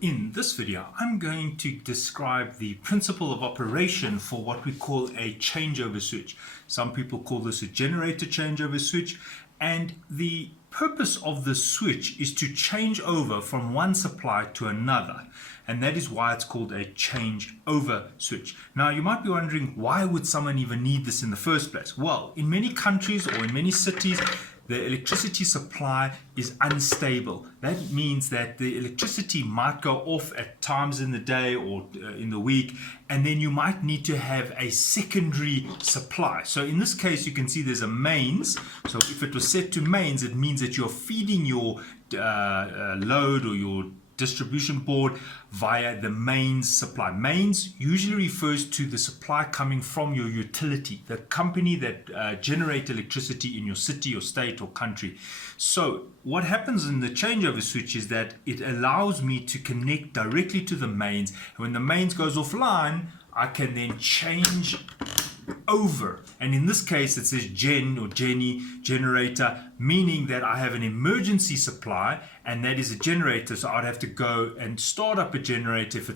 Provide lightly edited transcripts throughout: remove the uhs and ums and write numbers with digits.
in this video, I'm going to describe the principle of operation for what we call a changeover switch. Some people call this a generator changeover switch, and the purpose of the switch is to change over from one supply to another, and that is why it's called a changeover switch. Now you might be wondering, why would someone even need this in the first place? Well, in many countries or in many cities, the electricity supply is unstable. That means that the electricity might go off at times in the day or in the week, and then you might need to have a secondary supply. So in this case, you can see there's a mains. So if it was set to mains, it means that you're feeding your load or your distribution board via the mains supply. Mains usually refers to the supply coming from your utility, the company that generate electricity in your city or state or country. So what happens in the changeover switch is that it allows me to connect directly to the mains, and when the mains goes offline, I can then change over, and in this case it says gen or Jenny generator, meaning that I have an emergency supply, and that is a generator. So I'd have to go and start up a generator if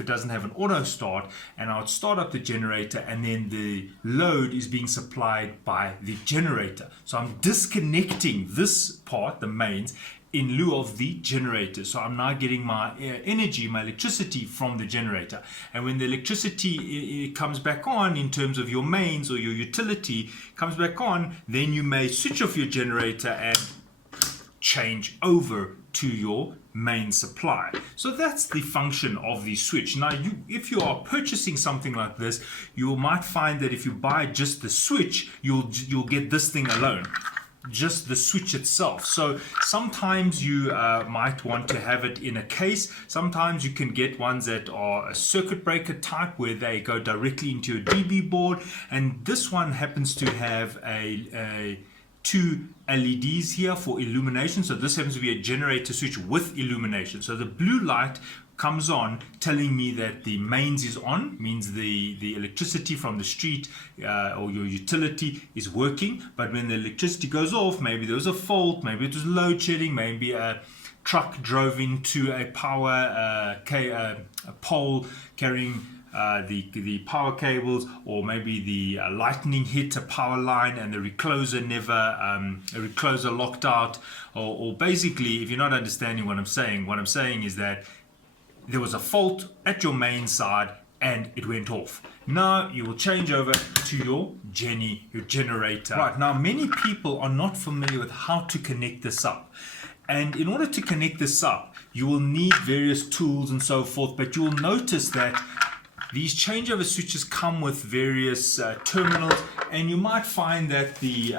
it doesn't have an auto start, and I would start up the generator, and then the load is being supplied by the generator. So I'm disconnecting this part, the mains, in lieu of the generator. So I'm now getting my energy, my electricity from the generator. And when the electricity comes back on, in terms of your mains or your utility comes back on, then you may switch off your generator and change over to your main supply. So that's the function of the switch. Now, if you are purchasing something like this, you might find that if you buy just the switch, you'll get this thing alone, just the switch itself. So sometimes you might want to have it in a case. Sometimes you can get ones that are a circuit breaker type, where they go directly into your DB board, and this one happens to have a two LEDs here for illumination. So this happens to be a generator switch with illumination. So the blue light comes on telling me that the mains is on, means the electricity from the street or your utility is working. But when the electricity goes off, maybe there was a fault, maybe it was load shedding, maybe a truck drove into a power a pole carrying the power cables, or maybe the lightning hit a power line and the recloser recloser locked out, or basically, if you're not understanding what I'm saying is that there was a fault at your main side and it went off. Now you will change over to your generator. Right, now many people are not familiar with how to connect this up. And in order to connect this up, you will need various tools and so forth, but you will notice that these changeover switches come with various terminals, and you might find that the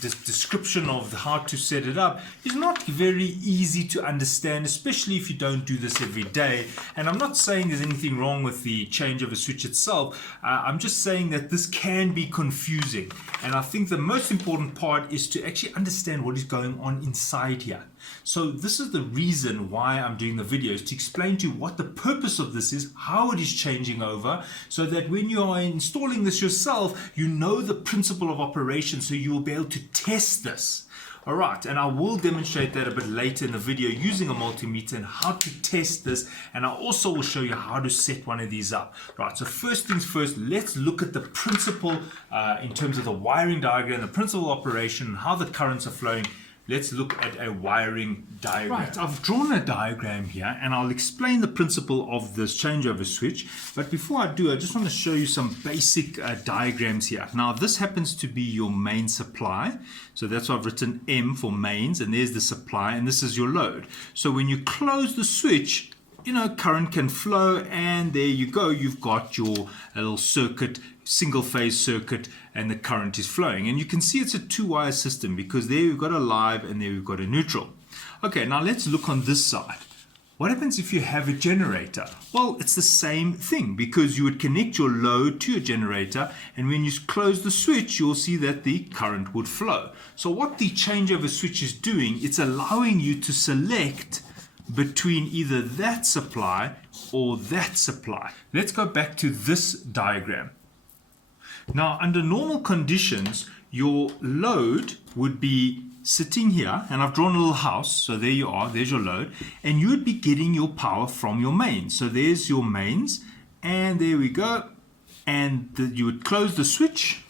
description of how to set it up is not very easy to understand, especially if you don't do this every day. And I'm not saying there's anything wrong with the changeover switch itself. I'm just saying that this can be confusing. And I think the most important part is to actually understand what is going on inside here. So this is the reason why I'm doing the video, is to explain to you what the purpose of this is, how it is changing over, so that when you are installing this yourself, you know the principle of operation, so you will be able to test this. All right, and I will demonstrate that a bit later in the video using a multimeter and how to test this, and I also will show you how to set one of these up. Right, so first things first, let's look at the principle in terms of the wiring diagram, the principle of operation, and how the currents are flowing. Let's look at a wiring diagram. Right, I've drawn a diagram here, and I'll explain the principle of this changeover switch. But before I do, I just want to show you some basic diagrams here. Now, this happens to be your main supply. So that's why I've written M for mains, and there's the supply, and this is your load. So when you close the switch, current can flow, and there you go. You've got your little circuit, single phase circuit, and the current is flowing. And you can see it's a two-wire system, because there we've got a live and there we've got a neutral. Okay, now let's look on this side. What happens if you have a generator? Well, it's the same thing, because you would connect your load to your generator, and when you close the switch, you'll see that the current would flow. So what the changeover switch is doing, it's allowing you to select between either that supply or that supply. Let's go back to this diagram. Now, under normal conditions, your load would be sitting here, and I've drawn a little house, so there you are, there's your load, and you would be getting your power from your mains. So there's your mains, and there we go, and you would close the switch.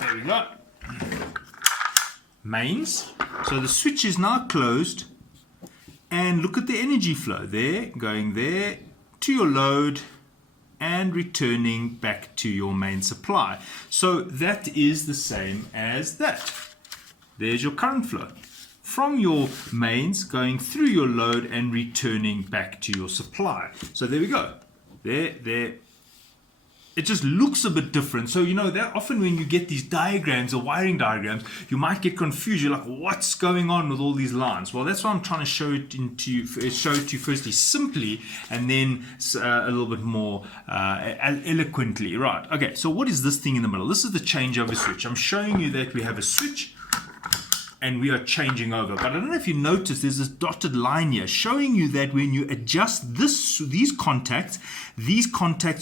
There we go. Mains. So the switch is now closed, and look at the energy flow there, going there to your load and returning back to your main supply. So that is the same as that. There's your current flow from your mains going through your load and returning back to your supply. So there we go. There. It just looks a bit different. So, you know, that often when you get these diagrams or wiring diagrams, you might get confused. You're like, what's going on with all these lines? Well, that's why I'm trying to show it to you firstly simply, and then a little bit more eloquently. Right. Okay. So what is this thing in the middle? This is the changeover switch. I'm showing you that we have a switch and we are changing over. But I don't know if you noticed, there's this dotted line here showing you that when you adjust these contacts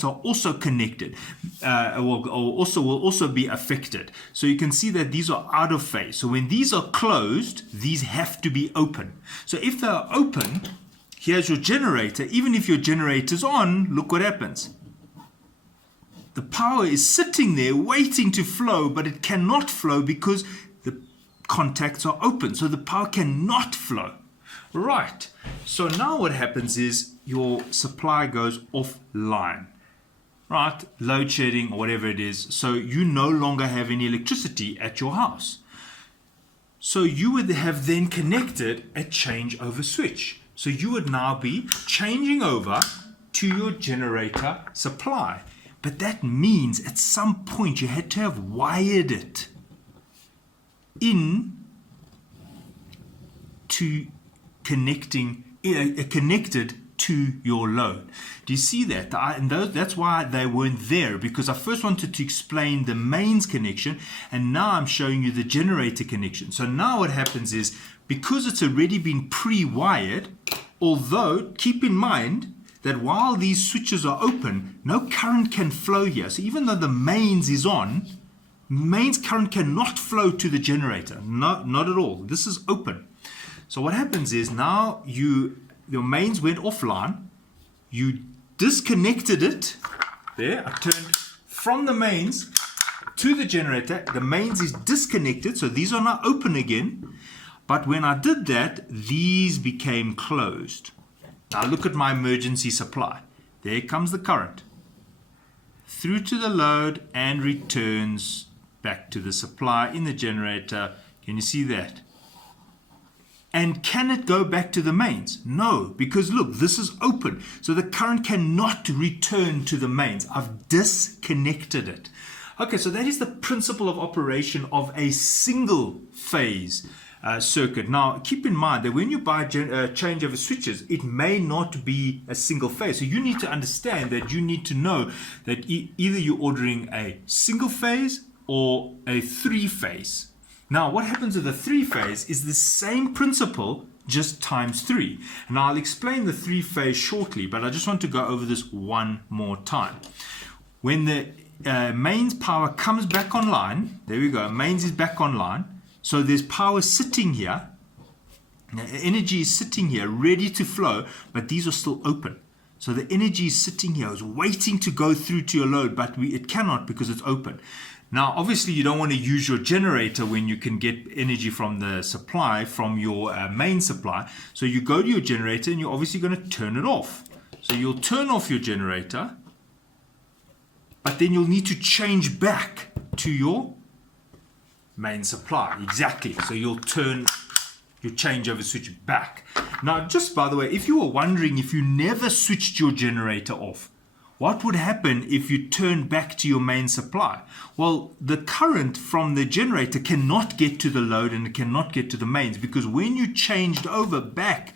are also connected, will also be affected. So you can see that these are out of phase. So when these are closed, these have to be open. So if they are open, here's your generator. Even if your generator's on, look what happens. The power is sitting there waiting to flow, but it cannot flow because the contacts are open, so the power cannot flow. Right, so now what happens is your supply goes offline, right? Load shedding or whatever it is, so you no longer have any electricity at your house. So you would have then connected a changeover switch. So you would now be changing over to your generator supply. But that means at some point you had to have wired it in to connected to your load. Do you see that? That's why they weren't there, because I first wanted to explain the mains connection, and now I'm showing you the generator connection. So now what happens is, because it's already been pre-wired, although keep in mind that while these switches are open, no current can flow here. So even though the mains is on, mains current cannot flow to the generator. No, not at all. This is open. So what happens is now your mains went offline. You disconnected it. There, I turned from the mains to the generator. The mains is disconnected, so these are now open again. But when I did that, these became closed. Now look at my emergency supply. There comes the current through to the load and returns back to the supply in the generator. Can you see that? And can it go back to the mains? No, because look, this is open. So the current cannot return to the mains. I've disconnected it. Okay, so that is the principle of operation of a single phase circuit. Now, keep in mind that when you buy changeover switches, it may not be a single phase. So you need to understand that you need to know that either you're ordering a single phase or a three-phase. Now, what happens with the three-phase is the same principle, just times 3. And I'll explain the three-phase shortly, but I just want to go over this one more time. When the mains power comes back online, there we go, mains is back online. So there's power sitting here, energy is sitting here, ready to flow, but these are still open. So the energy is sitting here, is waiting to go through to your load, but it cannot because it's open. Now, obviously, you don't want to use your generator when you can get energy from the supply, from your main supply. So you go to your generator and you're obviously going to turn it off. So you'll turn off your generator, but then you'll need to change back to your main supply. Exactly. So you'll turn your changeover switch back. Now, just by the way, if you were wondering if you never switched your generator off, what would happen if you turn back to your main supply? Well, the current from the generator cannot get to the load and it cannot get to the mains, because when you changed back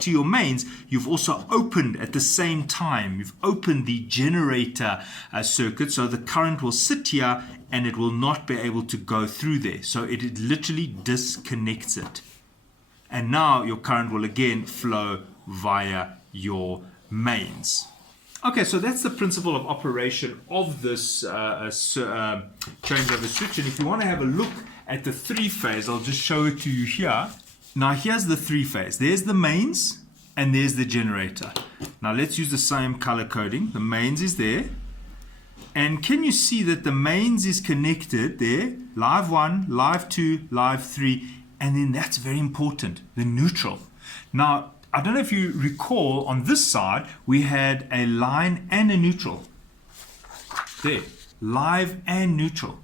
to your mains, you've also opened at the same time. You've opened the generator circuit, so the current will sit here and it will not be able to go through there. So it literally disconnects it. And now your current will again flow via your mains. Okay, so that's the principle of operation of this changeover switch. And if you want to have a look at the three-phase, I'll just show it to you here. Now here's the three-phase. There's the mains and there's the generator. Now let's use the same color coding. The mains is there. And can you see that the mains is connected there? Live 1, live 2, live 3, and then that's very important, the neutral. Now, I don't know if you recall, on this side, we had a line and a neutral. There, live and neutral.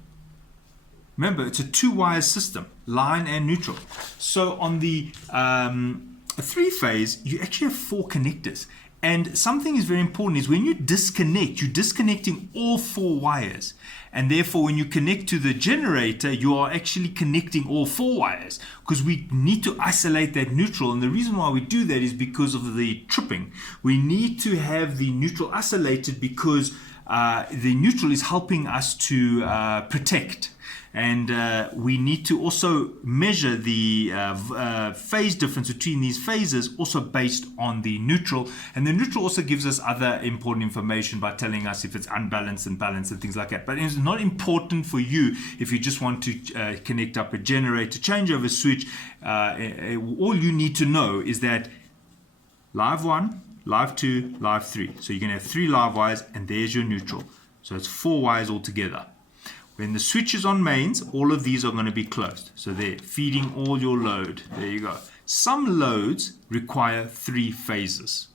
Remember, it's a two-wire system, line and neutral. So on the three-phase, you actually have 4 connectors. And something is very important is when you disconnect, you're disconnecting all 4 wires. And therefore, when you connect to the generator, you are actually connecting all 4 wires because we need to isolate that neutral. And the reason why we do that is because of the tripping. We need to have the neutral isolated because the neutral is helping us to protect. And we need to also measure the phase difference between these phases also based on the neutral. And the neutral also gives us other important information by telling us if it's unbalanced and balanced and things like that. But it's not important for you if you just want to connect up a generator changeover switch. All you need to know is that live 1, live 2, live 3. So you're going to have 3 live wires and there's your neutral. So it's 4 wires altogether. When the switch is on mains, all of these are going to be closed. So they're feeding all your load. There you go. Some loads require 3 phases.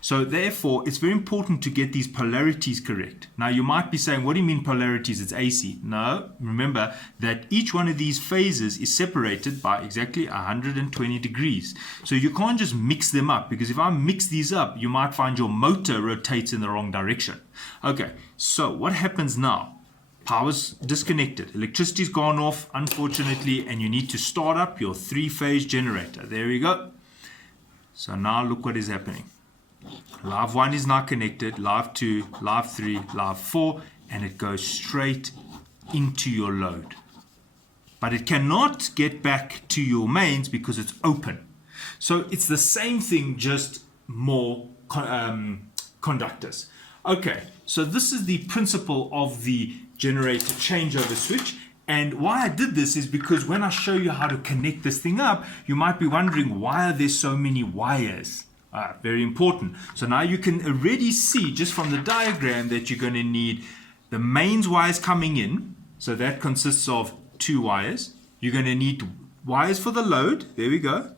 So therefore, it's very important to get these polarities correct. Now you might be saying, what do you mean polarities? It's AC. No, remember that each one of these phases is separated by exactly 120 degrees. So you can't just mix them up because if I mix these up, you might find your motor rotates in the wrong direction. Okay, so what happens now? Power's disconnected, electricity's gone off unfortunately, and you need to start up your 3-phase generator. There we go. So now look what is happening. Live 1 is now connected, live 2, live 3, live 4, and it goes straight into your load. But it cannot get back to your mains because it's open. So it's the same thing, just more conductors. Okay, so this is the principle of the generator changeover switch. And why I did this is because when I show you how to connect this thing up, you might be wondering, why are there so many wires? Very important. So now you can already see just from the diagram that you're going to need the mains wires coming in. So that consists of 2 wires. You're going to need wires for the load. There we go.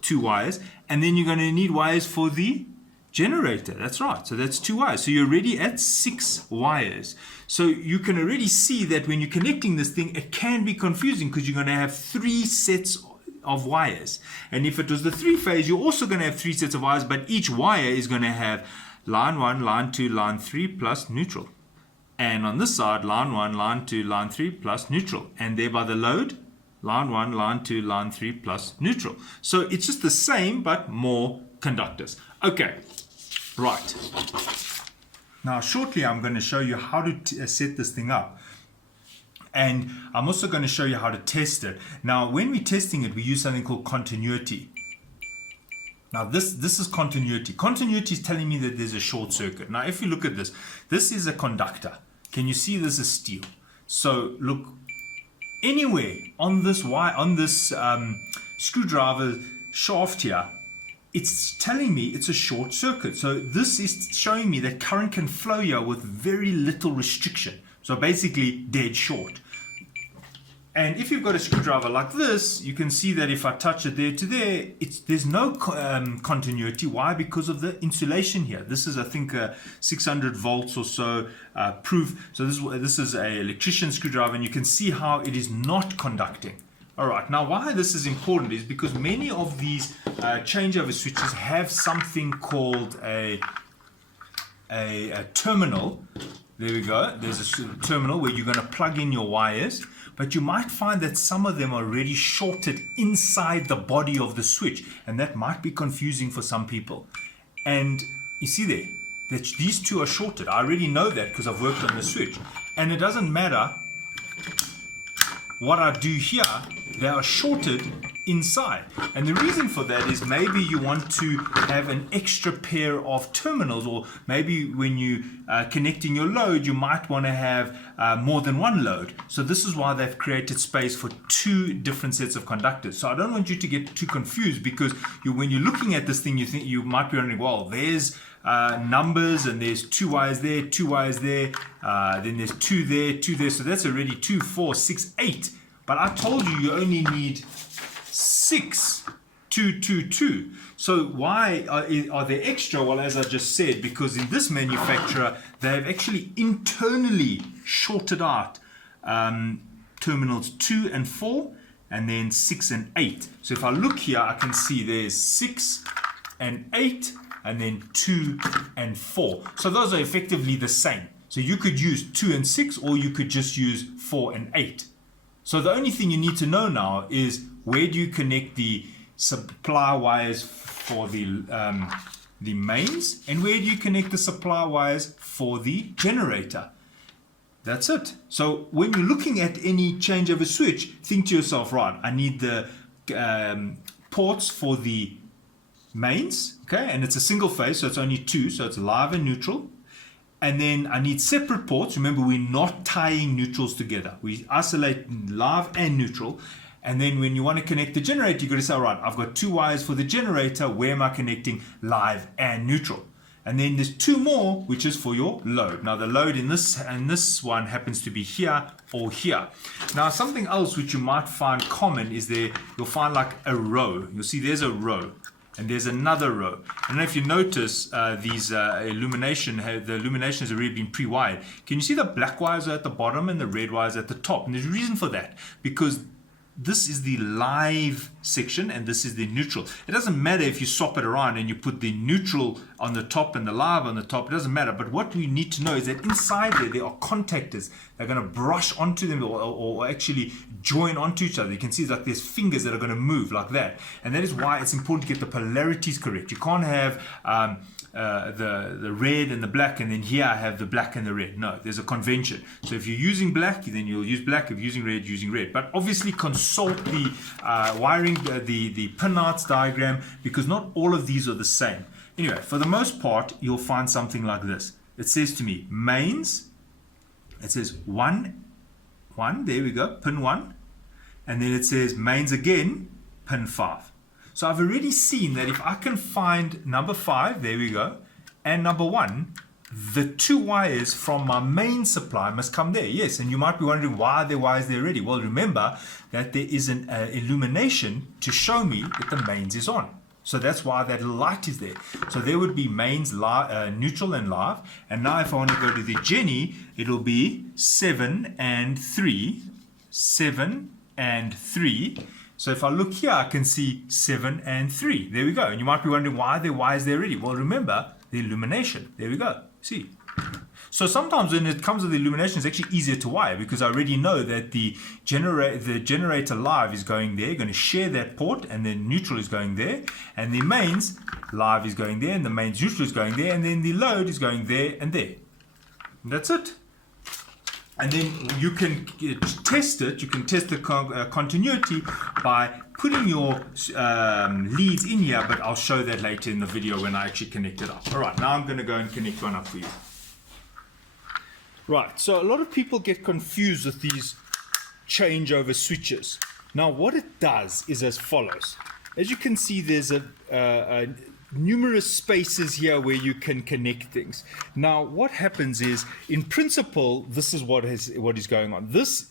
2 wires. And then you're going to need wires for the generator. That's right. So that's 2 wires. So you're already at 6 wires. So you can already see that when you're connecting this thing, it can be confusing because you're going to have 3 sets of wires. And if it was the 3-phase, you're also going to have 3 sets of wires, but each wire is going to have line 1, line 2, line 3 plus neutral. And on this side, line 1, line 2, line 3 plus neutral. And thereby the load, line 1, line 2, line 3 plus neutral. So it's just the same, but more conductors. Okay, right. Now shortly I'm going to show you how to set this thing up. And I'm also going to show you how to test it. Now, when we're testing it, we use something called continuity. Now, this is continuity. Continuity is telling me that there's a short circuit. Now, if you look at this, this is a conductor. Can you see this is steel? So, look, anywhere on this wire, on this screwdriver shaft here, it's telling me it's a short circuit. So, this is showing me that current can flow here with very little restriction. So basically dead short. And if you've got a screwdriver like this, you can see that if I touch it there to there, there's no continuity. Why? Because of the insulation here. This is, I think, 600 volts or so proof. So this is an electrician screwdriver, and you can see how it is not conducting. All right, now why this is important is because many of these changeover switches have something called a terminal. There we go. There's a terminal where you're going to plug in your wires, but you might find that some of them are already shorted inside the body of the switch, and that might be confusing for some people. And you see there that these 2 are shorted. I already know that because I've worked on the switch, and it doesn't matter what I do here. They are shorted inside. And the reason for that is maybe you want to have an extra pair of terminals, or maybe when you connecting your load, you might want to have more than one load. So this is why they've created space for two different sets of conductors. So I don't want you to get too confused, because when you're looking at this thing, you might be wondering, well, there's numbers, and there's 2 wires there, 2 wires there, then there's 2 there, 2 there, so that's already 2, 4, 6, 8. But I told you only need 6, 2, 2, 2. So why are they extra? Well, as I just said, because in this manufacturer, they've actually internally shorted out terminals 2 and 4, and then 6 and 8. So if I look here, I can see there's 6 and 8, and then 2 and 4. So those are effectively the same. So you could use 2 and 6, or you could just use 4 and 8. So the only thing you need to know now is, where do you connect the supply wires for the mains, and where do you connect the supply wires for the generator? That's it. So when you're looking at any changeover switch, think to yourself, right, I need the ports for the mains, okay, and it's a single phase, so it's only 2, so it's live and neutral. And then I need separate ports. Remember, we're not tying neutrals together. We isolate live and neutral. And then when you want to connect the generator, you've got to say, all right, I've got 2 wires for the generator. Where am I connecting live and neutral? And then there's 2 more, which is for your load. Now the load in this one happens to be here or here. Now something else which you might find common is you'll find like a row. You'll see there's a row. And there's another row. I don't know if you notice the illumination has already been pre-wired. Can you see the black wires are at the bottom and the red wires at the top? And there's a reason for that, because this is the live section and this is the neutral. It doesn't matter if you swap it around and you put the neutral on the top and the live on the top, it doesn't matter. But what we need to know is that inside there are contactors. They're going to brush onto them, or actually join onto each other. You can see like there's fingers that are going to move like that. And that is why it's important to get the polarities correct. You can't have the red and the black, and then here I have the black and the red. No, there's a convention. So if you're using black, then you'll use black. If you're using red. But obviously consult the wiring, the pinouts diagram, because not all of these are the same. Anyway, for the most part, you'll find something like this. It says to me, mains. It says 1, there we go, pin 1. And then it says mains again, pin 5. So I've already seen that if I can find number 5, there we go, and number 1, the 2 wires from my main supply must come there. Yes, and you might be wondering, why are there wires there already? Well, remember that there is an illumination to show me that the mains is on. So that's why that light is there. So there would be mains, neutral and live. And now if I want to go to the Jenny, it'll be 7 and 3. 7 and 3. So if I look here, I can see 7 and 3. There we go. And you might be wondering, why are there wires there already? Well, remember the illumination. There we go. See? So sometimes when it comes to the illumination, it's actually easier to wire, because I already know that the generator live is going there, going to share that port, and then neutral is going there, and the mains live is going there, and the mains neutral is going there, and then the load is going there and there. And that's it. And then you can test it. You can test the continuity by putting your leads in here, but I'll show that later in the video when I actually connect it up. All right, now I'm going to go and connect one up for you. Right, so a lot of people get confused with these changeover switches. Now what it does is as follows. As you can see, there's numerous spaces here where you can connect things. Now what happens is, in principle, this is what is going on. This,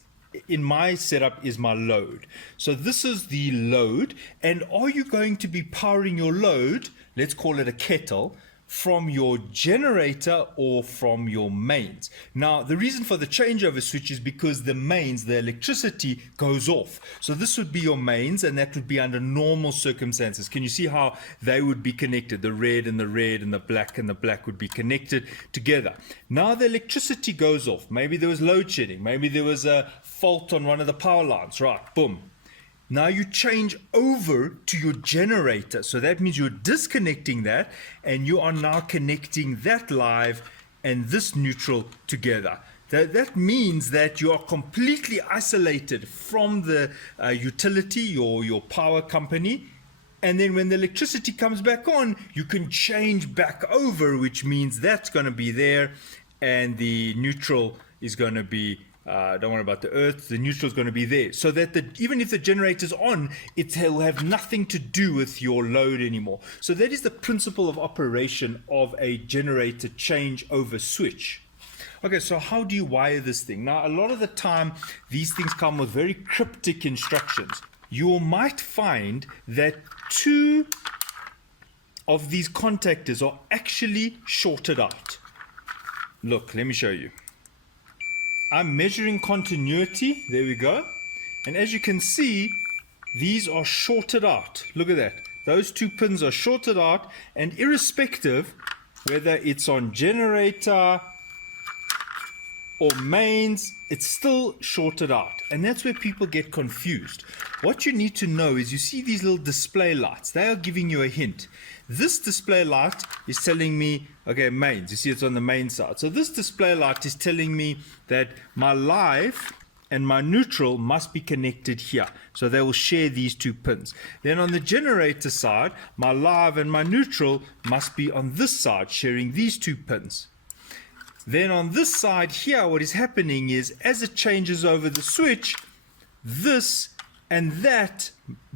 in my setup, is my load. So this is the load, and are you going to be powering your load, let's call it a kettle, from your generator or from your mains? Now the reason for the changeover switch is because the mains, the electricity goes off. So this would be your mains, and that would be under normal circumstances. Can you see how they would be connected? The red and the red and the black would be connected together. Now the electricity goes off. Maybe there was load shedding. Maybe there was a fault on one of the power lines. Right, boom. Now you change over to your generator. So that means you're disconnecting that, and you are now connecting that live and this neutral together. That means that you are completely isolated from the utility, your power company. And then when the electricity comes back on, you can change back over, which means that's going to be there. And the neutral is going to be, don't worry about the earth, the neutral is going to be there. So that even if the generator's on, it will have nothing to do with your load anymore. So that is the principle of operation of a generator changeover switch. Okay, so how do you wire this thing? Now, a lot of the time, these things come with very cryptic instructions. You might find that 2 of these contactors are actually shorted out. Look, let me show you. I'm measuring continuity. There we go. And as you can see, these are shorted out. Look at that. Those 2 pins are shorted out, and irrespective whether it's on generator or mains, it's still shorted out. And that's where people get confused. What you need to know is, you see these little display lights. They are giving you a hint. This display light is telling me, okay, mains. You see it's on the main side. So this display light is telling me that my live and my neutral must be connected here. So they will share these 2 pins. Then on the generator side, my live and my neutral must be on this side, sharing these 2 pins. Then on this side here, what is happening is, as it changes over the switch, this and that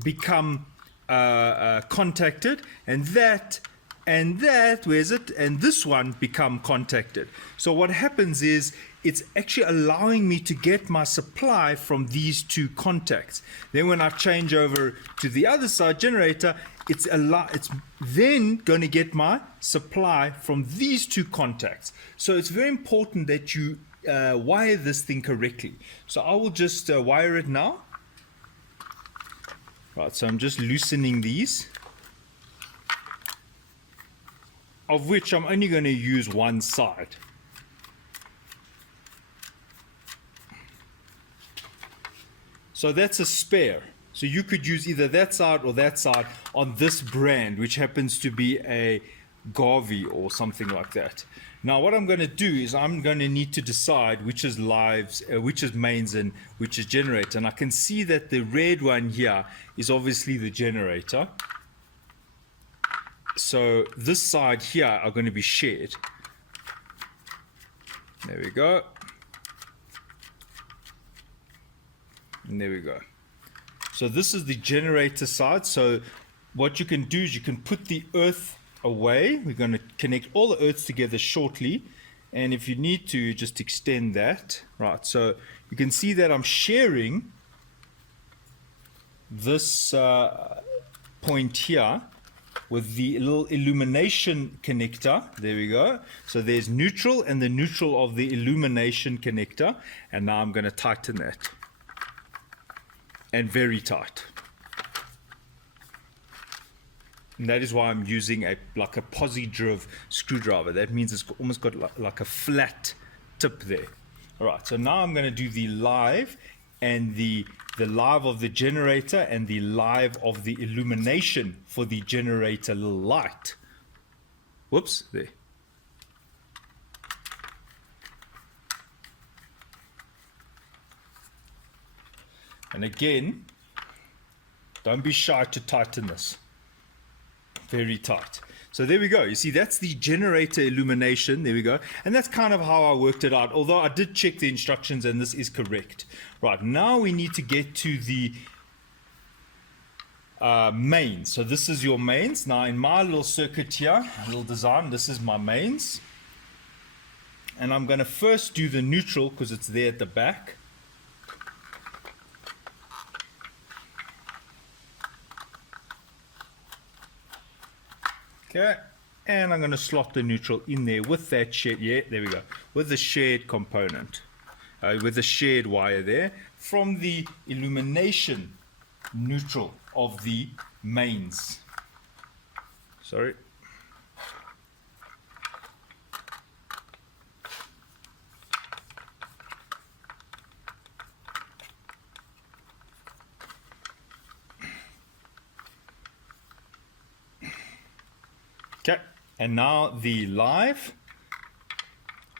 become contacted, and that, where's it? And this one become contacted. So what happens is, it's actually allowing me to get my supply from these 2 contacts. Then when I change over to the other side, generator, it's then going to get my supply from these 2 contacts. So it's very important that you wire this thing correctly. So I will just wire it now. Right, so I'm just loosening these, of which I'm only going to use one side. So that's a spare. So you could use either that side or that side on this brand, which happens to be a Garvey or something like that. Now what I'm going to do is, I'm going to need to decide which is lives, which is mains, and which is generator. And I can see that the red one here is obviously the generator. So this side here are going to be shared. There we go. And there we go. So this is the generator side. So what you can do is, you can put the earth away. We're going to connect all the earths together shortly. And if you need to, just extend that. Right, so you can see that I'm sharing this point here with the little illumination connector. There we go. So there's neutral and the neutral of the illumination connector. And now I'm going to tighten that. And very tight. And that is why I'm using like a posi-driv screwdriver. That means it's almost got like a flat tip there. All right, so now I'm going to do the live, and the live of the generator, and the live of the illumination for the generator little light. Whoops, there. And again, don't be shy to tighten this. Very tight. So there we go. You see, that's the generator illumination. There we go. And that's kind of how I worked it out, although I did check the instructions and this is correct. Right, now we need to get to the mains. So this is your mains. Now in my little circuit here, little design, this is my mains. And I'm going to first do the neutral because it's there at the back. Okay, and I'm going to slot the neutral in there with that shared, yeah, there we go, with the shared component, with the shared wire there from the illumination neutral of the mains. Sorry. Okay, and now the live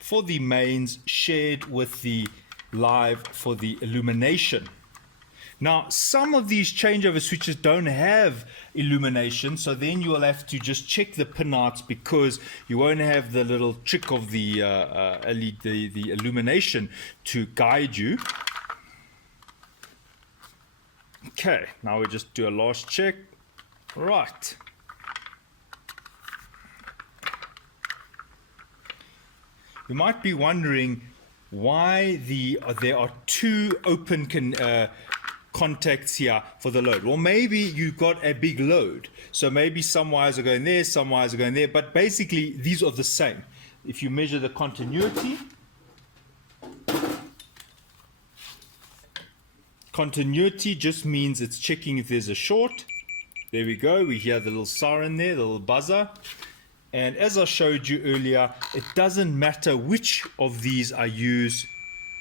for the mains, shared with the live for the illumination. Now, some of these changeover switches don't have illumination, so then you will have to just check the pinouts because you won't have the little trick of the LED, the illumination to guide you. Okay, now we just do a last check. Right. You might be wondering why there are two open contacts here for the load. Well, maybe you've got a big load, so maybe some wires are going there, some wires are going there, but basically these are the same. If you measure the continuity, just means it's checking if there's a short. There we go, we hear the little siren there, the little buzzer. And as I showed you earlier, it doesn't matter which of these I use,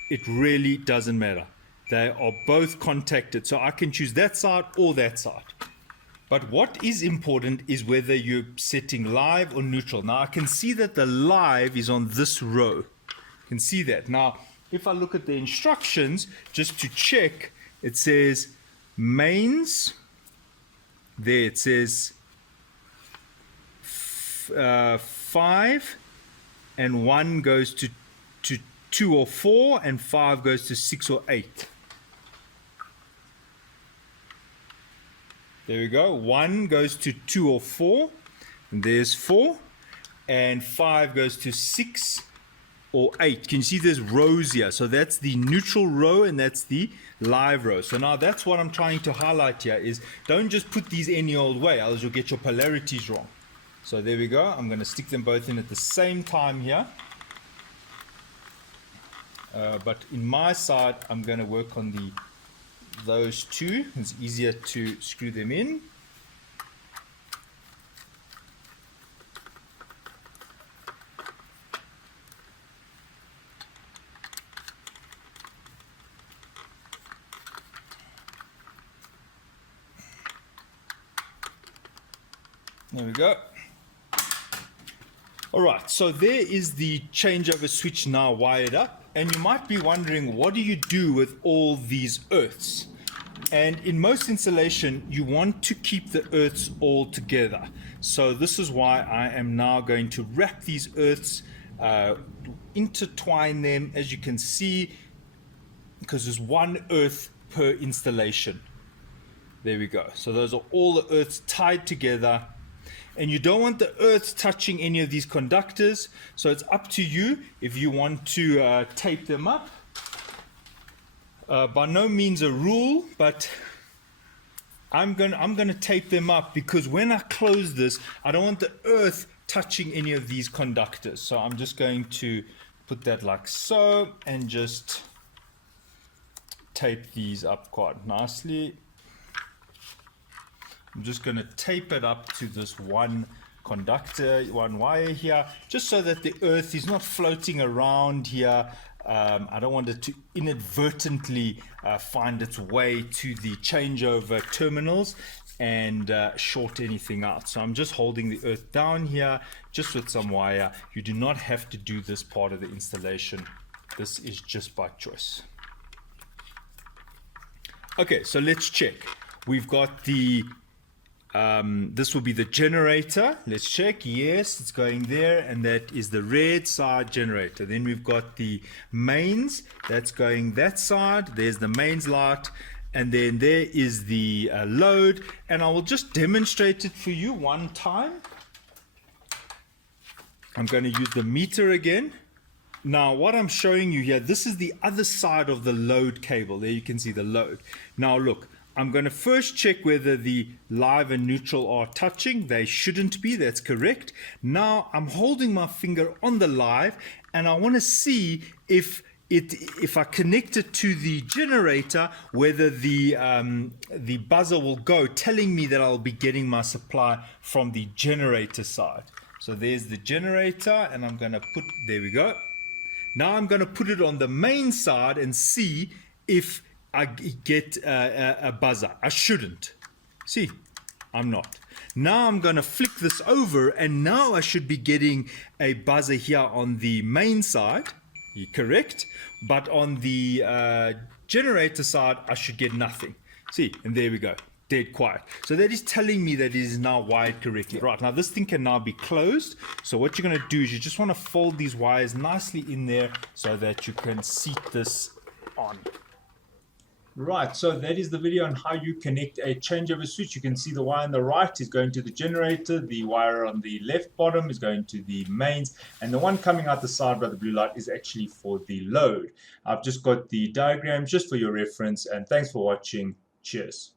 it really doesn't matter. They are both contacted, so I can choose that side or that side. But what is important is whether you're setting live or neutral. Now I can see that the live is on this row. You can see that. Now if I look at the instructions, just to check, it says mains. There it says 5 and 1 goes to 2 or 4 and 5 goes to 6 or 8. There we go. 1 goes to 2 or 4, and there's 4, and 5 goes to 6 or 8. Can you see there's rows here? So that's the neutral row and that's the live row. So now that's what I'm trying to highlight here is don't just put these any old way, else you'll get your polarities wrong. So there we go. I'm going to stick them both in at the same time here. But in my side, I'm going to work on those two. It's easier to screw them in. There we go. All right, so there is the changeover switch now wired up. And you might be wondering, what do you do with all these earths? And in most installation, you want to keep the earths all together. So this is why I am now going to wrap these earths, intertwine them, as you can see, because there's one earth per installation. There we go. So those are all the earths tied together. And you don't want the earths touching any of these conductors, so it's up to you if you want to tape them up. By no means a rule, but I'm going to tape them up because when I close this, I don't want the earth touching any of these conductors. So I'm just going to put that like so and just tape these up quite nicely. I'm just going to tape it up to this one conductor, one wire here, just so that the earth is not floating around here. I don't want it to inadvertently find its way to the changeover terminals and short anything out. So I'm just holding the earth down here, just with some wire. You do not have to do this part of the installation. This is just by choice. Okay, so let's check. We've got the this will be the generator. Let's check. Yes, it's going there, and that is the red side generator. Then we've got the mains. That's going that side. There's the mains light, and then there is the load. And I will just demonstrate it for you one time. I'm going to use the meter again. Now, what I'm showing you here, this is the other side of the load cable. There you can see the load. Now, look. I'm going to first check whether the live and neutral are touching. They shouldn't be. That's correct. Now I'm holding my finger on the live and I want to see if I connect it to the generator, whether the buzzer will go, telling me that I'll be getting my supply from the generator side. So there's the generator, and I'm going to put, there we go. Now I'm going to put it on the main side and see if I get a buzzer. I shouldn't. See, I'm not. Now I'm going to flick this over, and now I should be getting a buzzer here on the main side. You're correct. But on the generator side, I should get nothing. See, and there we go. Dead quiet. So that is telling me that it is now wired correctly. Right, now this thing can now be closed. So what you're going to do is you just want to fold these wires nicely in there so that you can seat this on. Right, so that is the video on how you connect a changeover switch. You can see the wire on the right is going to the generator, the wire on the left bottom is going to the mains, and the one coming out the side by the blue light is actually for the load. I've just got the diagram just for your reference, and thanks for watching. Cheers.